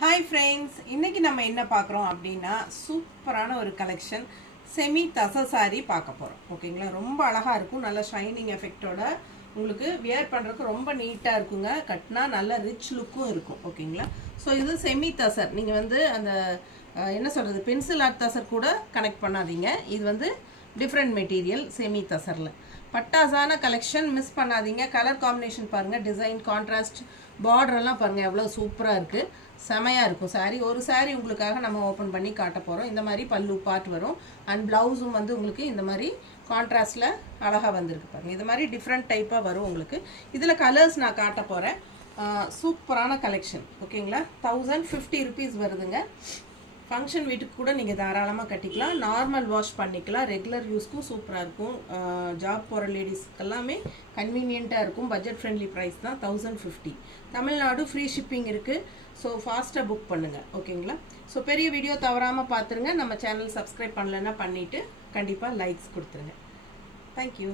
Hi friends, இன்றைக்கி நம்ம என்ன பார்க்குறோம் அப்படின்னா சூப்பரான ஒரு கலெக்ஷன் செமி தசை சாரி பார்க்க போகிறோம். ஓகேங்களா, ரொம்ப அழகாக இருக்கும். நல்ல ஷைனிங் எஃபெக்டோட உங்களுக்கு வியர் பண்ணுறதுக்கு ரொம்ப நீட்டாக இருக்குங்க. கட்டினா நல்ல ரிச் லுக்கும் இருக்கும். ஓகேங்களா, ஸோ இது செமி தசர். நீங்கள் வந்து அந்த என்ன சொல்கிறது, பென்சில் ஆர்ட் தசர் கூட கனெக்ட் பண்ணாதீங்க. இது வந்து டிஃப்ரெண்ட் மெட்டீரியல் செமி தசரில் பட்டாசான கலெக்ஷன். மிஸ் பண்ணாதீங்க. கலர் காம்பினேஷன் பாருங்கள், டிசைன் கான்ட்ராஸ்ட், பார்டரெல்லாம் பாருங்கள் எவ்வளோ சூப்பராக இருக்குது. செமையாக இருக்கும் சாரீ. ஒரு சாரீ உங்களுக்காக நம்ம ஓப்பன் பண்ணி காட்ட போகிறோம். இந்த மாதிரி பல்லு பார்ட் வரும். அண்ட் ப்ளவுஸும் வந்து உங்களுக்கு இந்த மாதிரி கான்ட்ராஸ்டில் அழகாக வந்திருக்கு பாருங்கள். இது மாதிரி டிஃப்ரெண்ட் டைப்பாக வரும் உங்களுக்கு. இதில் கலர்ஸ் நான் காட்ட போகிறேன். சூப்பரான கலெக்ஷன். ஓகேங்களா, 1050 ருபீஸ் வருதுங்க. ஃபங்க்ஷன் வீட்டுக்கு கூட நீங்கள் தாராளமாக கட்டிக்கலாம். நார்மல் வாஷ் பண்ணிக்கலாம். ரெகுலர் யூஸ்க்கும் சூப்பராக இருக்கும். ஜாப் போகிற லேடிஸ்க்கு எல்லாமே கன்வீனியண்ட்டாக இருக்கும். பட்ஜெட் ஃப்ரெண்ட்லி ப்ரைஸ் தான் 1050. தமிழ்நாடு ஃப்ரீ ஷிப்பிங் இருக்குது. ஸோ ஃபாஸ்ட்டாக புக் பண்ணுங்கள். ஓகேங்களா, ஸோ பெரிய வீடியோ தவறாமல் பார்த்துருங்க. நம்ம சேனல் சப்ஸ்கிரைப் பண்ணலைன்னா பண்ணிவிட்டு கண்டிப்பாக லைக்ஸ் கொடுத்துருங்க. தேங்க்யூ.